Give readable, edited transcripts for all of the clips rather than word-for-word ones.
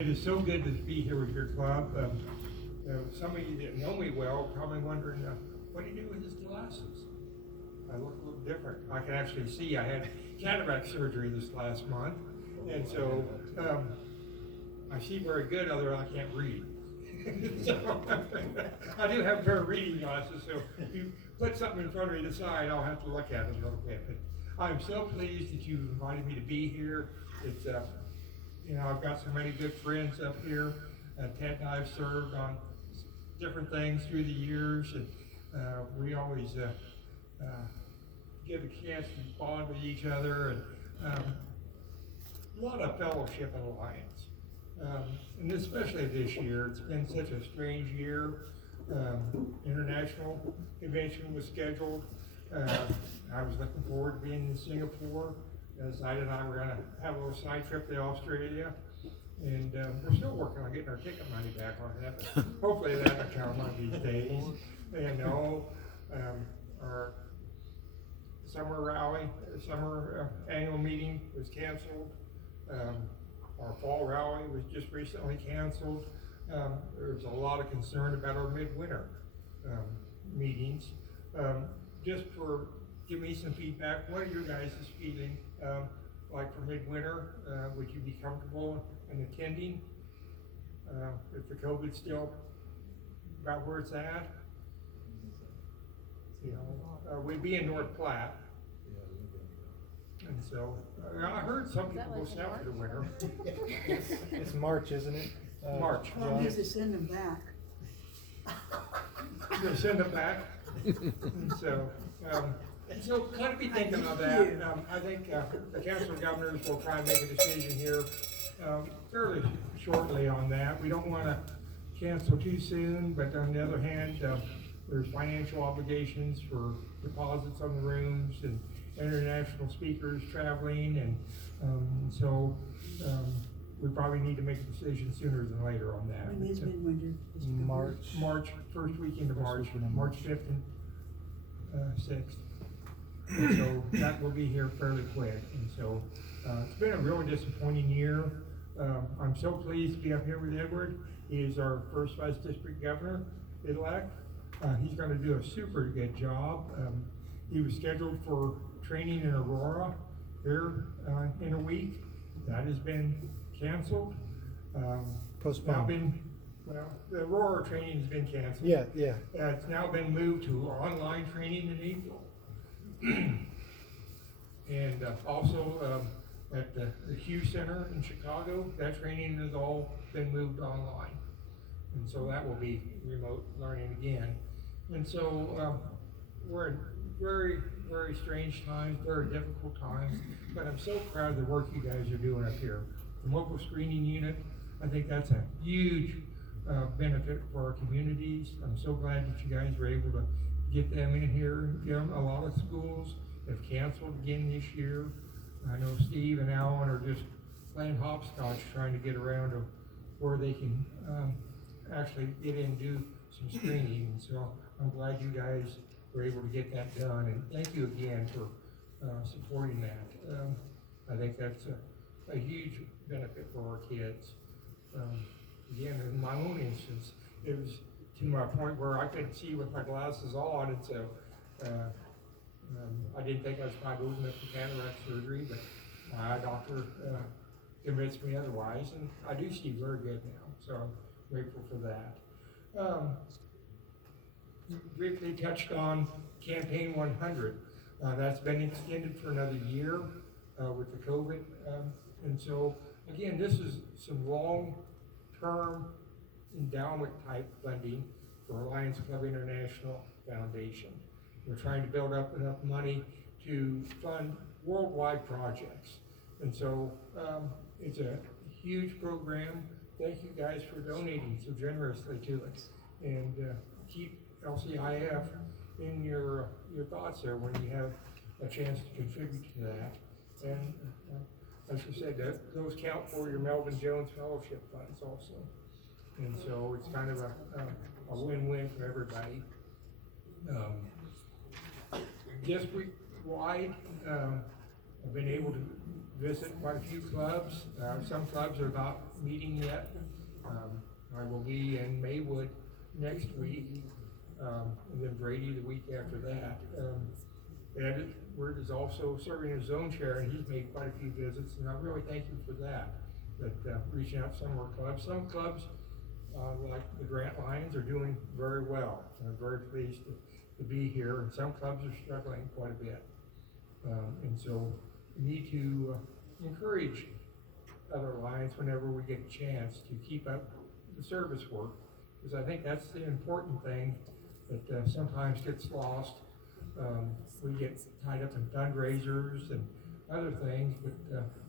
It is so good to be here with your club. Some of you that know me well probably wondering, what do you do with his glasses? I look a little different. I can actually see. I had cataract surgery this last month, and so I see very good, other than I can't read. So I do have a pair of reading glasses, so if you put something in front of me to the side, I'll have to look at it a little bit. But I'm so pleased that you invited me to be here. It's you know, I've got so many good friends up here. Ted and I have served on different things through the years, and we always get a chance to bond with each other, and a lot of fellowship and alliance. And especially this year, it's been such a strange year. International convention was scheduled. I was looking forward to being in Singapore. Zyda and I were going to have a little side trip to Australia, and we're still working on getting our ticket money back on that. But hopefully that'll come one of these days. And our summer rally, summer annual meeting was canceled. Our fall rally was just recently canceled. There's a lot of concern about our midwinter meetings. Give me some feedback. What are your guys' feeling like for midwinter? Would you be comfortable in attending if the COVID's still about where it's at? You know, we'd be in North Platte. And so I heard some people go south for the winter. It's March, isn't it? March. Well, needs to send them back. You're gonna send them back? And so kind of be thinking of that. I think the Council of Governors will try and make a decision here fairly shortly on that. We don't want to cancel too soon, but on the other hand, there's financial obligations for deposits on the rooms and international speakers traveling, and so we probably need to make a decision sooner than later on that. When is midwinter? March, first weekend of March 5th and 6th. And so that will be here fairly quick. And so it's been a really disappointing year. I'm so pleased to be up here with Edward. He is our first Vice District Governor elect. He's going to do a super good job. He was scheduled for training in Aurora here in a week. That has been canceled. Postponed. The Aurora training has been canceled. Yeah. It's now been moved to online training in April. And also at the Hugh Center in Chicago, that training has all been moved online. And so that will be remote learning again. And so we're in very, very strange times, very difficult times, but I'm so proud of the work you guys are doing up here. The mobile screening unit, I think that's a huge benefit for our communities. I'm so glad that you guys were able to get them in here. A lot of schools have canceled again this year. I know Steve and Alan are just playing hopscotch trying to get around to where they can actually get in and do some screening. And so I'm glad you guys were able to get that done. And thank you again for supporting that. I think that's a huge benefit for our kids. Again, in my own instance, it was to my point where I couldn't see with my glasses on, and so I didn't think I was quite old enough for cataract surgery, but my doctor convinced me otherwise, and I do see very good now, so I'm grateful for that. Briefly touched on Campaign 100. That's been extended for another year with the COVID, and so again, this is some long-term endowment type funding for Lions Club International Foundation. We're trying to build up enough money to fund worldwide projects. And so it's a huge program. Thank you guys for donating so generously to it. And keep LCIF in your thoughts there when you have a chance to contribute to that. And as you said, those count for your Melvin Jones Fellowship funds also. And so it's kind of a win-win for everybody. District-wide, I've been able to visit quite a few clubs. Some clubs are not meeting yet. I will be in Maywood next week, and then Brady the week after that. Ed Word is also serving as zone chair, and he's made quite a few visits, and I really thank him for that. But reaching out to some of our clubs. Some clubs, like the Grant Lions, are doing very well. I'm very pleased to be here, and some clubs are struggling quite a bit. And so we need to encourage other Lions whenever we get a chance to keep up the service work, because I think that's the important thing that sometimes gets lost. We get tied up in fundraisers and other things, but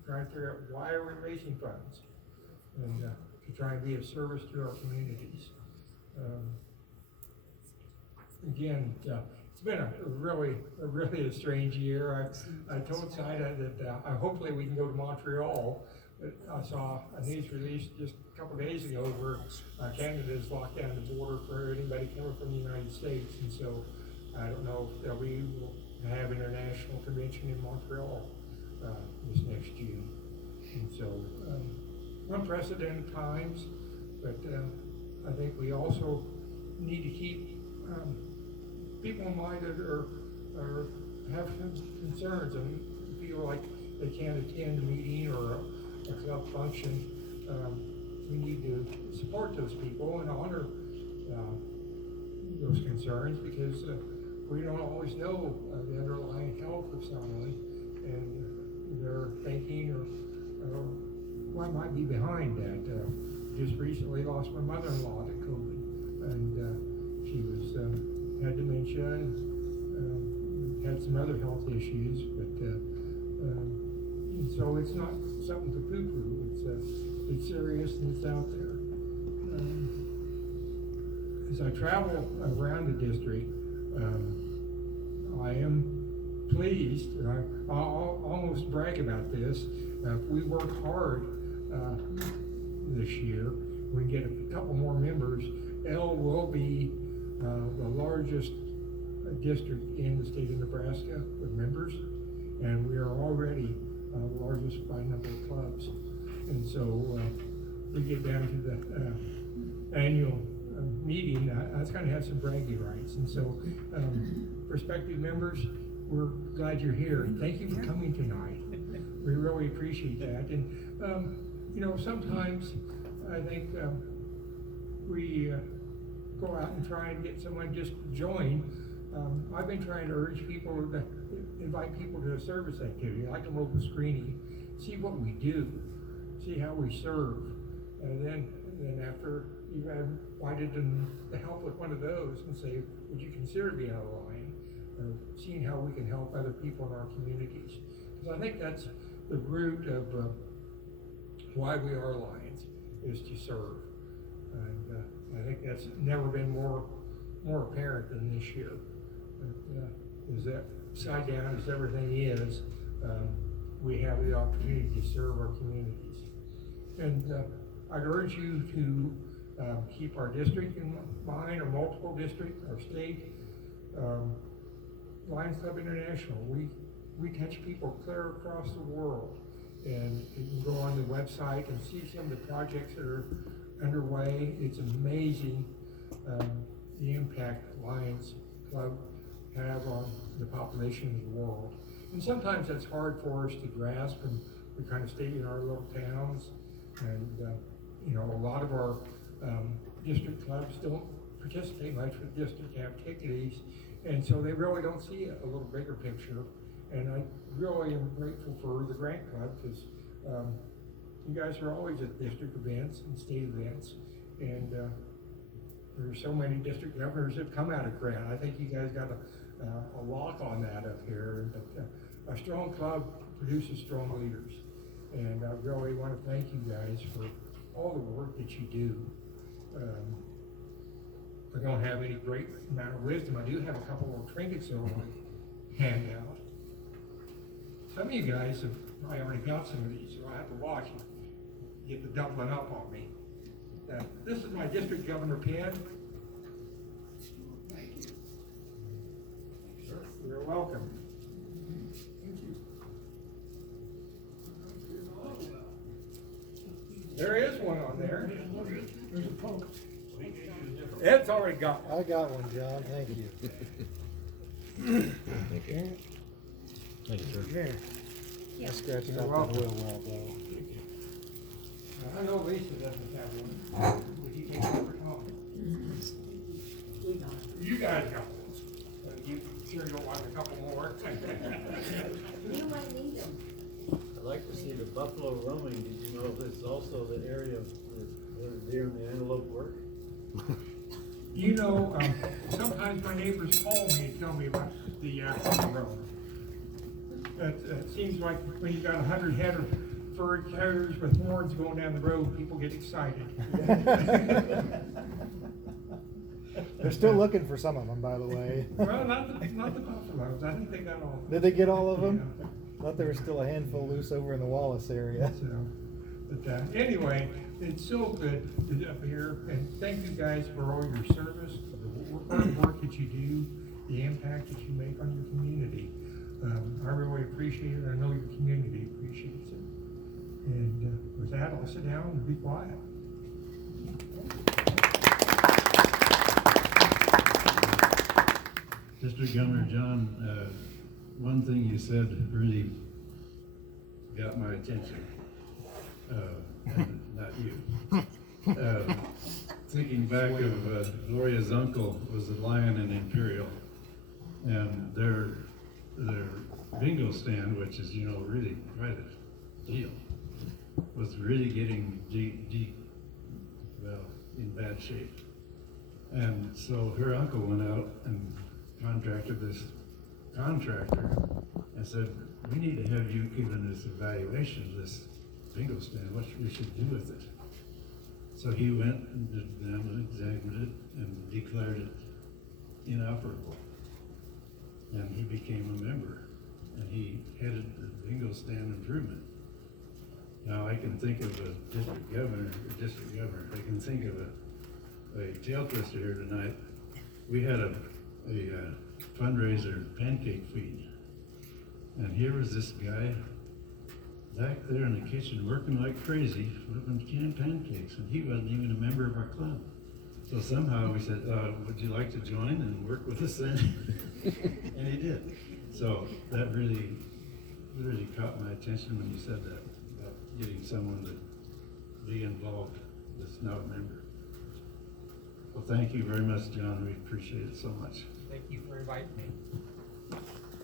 trying to figure out why are we raising funds, and to try and be of service to our communities. Again, it's been a really a strange year. I told Saida that hopefully we can go to Montreal. But I saw a news release just a couple of days ago where Canada has locked down the border for anybody coming from the United States, and so I don't know if we will have international convention in Montreal this next June. And so unprecedented times, but I think we also need to keep people in mind that are have concerns and feel like they can't attend a meeting or a club function. We need to support those people and honor those concerns, because we don't always know the underlying health of someone and their thinking or what might be behind that. Just recently lost my mother-in-law to COVID, and she was had dementia and had some other health issues, but and so it's not something to poo-poo. It's serious and it's out there. As I travel around the district, I am pleased, I'll almost brag about this. We worked hard this year. We get a couple more members. L will be the largest district in the state of Nebraska with members, and we are already the largest by number of clubs. And so we get down to the annual meeting, that's going to have some bragging rights. And so prospective members, we're glad you're here. Thank you for coming tonight. We really appreciate that. And you know, sometimes I think we go out and try and get someone just to join. I've been trying to urge people to invite people to a service activity, like a local screening, see what we do, see how we serve, and then after you've invited them to help with one of those, and say, would you consider being a Lion? Seeing how we can help other people in our communities. Because I think that's the root of why we are Lions, is to serve. And I think that's never been more apparent than this year. But, is that side down as everything is, we have the opportunity to serve our communities. And I'd urge you to keep our district in mind, or multiple districts, our state. Lions Club International, we touch people clear across the world, and you can go on the website and see some of the projects that are underway. It's amazing the impact that Lions Club have on the population of the world. And sometimes that's hard for us to grasp, and we kind of stay in our little towns, and you know, a lot of our district clubs don't participate much with district activities, and so they really don't see a little bigger picture. And I really am grateful for the Grant Club, because you guys are always at district events and state events, and there's so many district governors that come out of Grant. I think you guys got a lock on that up here. But a strong club produces strong leaders, and I really want to thank you guys for all the work that you do. I don't have any great amount of wisdom. I do have a couple of trinkets that I want to hand out. Some of you guys have probably already got some of these, so I have to watch and get the doubling up on me. This is my district governor pin. Thank you. Sure. You're welcome. Thank you. There is one on there. Ed's already got one. I got one, John, thank you. Thank you. Thank you, sir. Here. I scratched You're out the welcome. wheel well, though. I know Lisa doesn't have one. Would you take it over, Tom? You guys got one. You sure don't want a couple more? You might need them. I'd like to see the buffalo roaming. Did you know this is also the area where the deer and the antelope work? You know, sometimes my neighbors call me and tell me about the road. It seems like when you got 100 head of furry coyotes with horns going down the road, people get excited. They're still looking for some of them, by the way. Well, not the buffaloes. I think they got all. Did they get all of them? Yeah. Thought there was still a handful loose over in the Wallace area. So, but anyway, it's so good to be up here, and thank you guys for all your service, the hard work that you do, the impact that you make on your community. I really appreciate it. I know your community appreciates it. And with that, I'll sit down and be quiet. District Governor John, one thing you said really got my attention. And not you. Thinking back of Gloria's uncle was a lion in Imperial, and their bingo stand, which is really quite a deal, was really getting in bad shape. And so her uncle went out and contracted this contractor and said, we need to have you given this evaluation of this bingo stand, what we should do with it. So he went and examined it and declared it inoperable. And he became a member, and he headed the bingo stand improvement. Now I can think of a district governor, I can think of a tail twister here tonight. We had a fundraiser pancake feed, and here was this guy back there in the kitchen working like crazy, flipping canned pancakes, and he wasn't even a member of our club. So somehow we said, would you like to join and work with us then? And he did. So that really caught my attention when you said that, about getting someone to be involved that's not a member. Well, thank you very much, John. We appreciate it so much. Thank you for inviting me.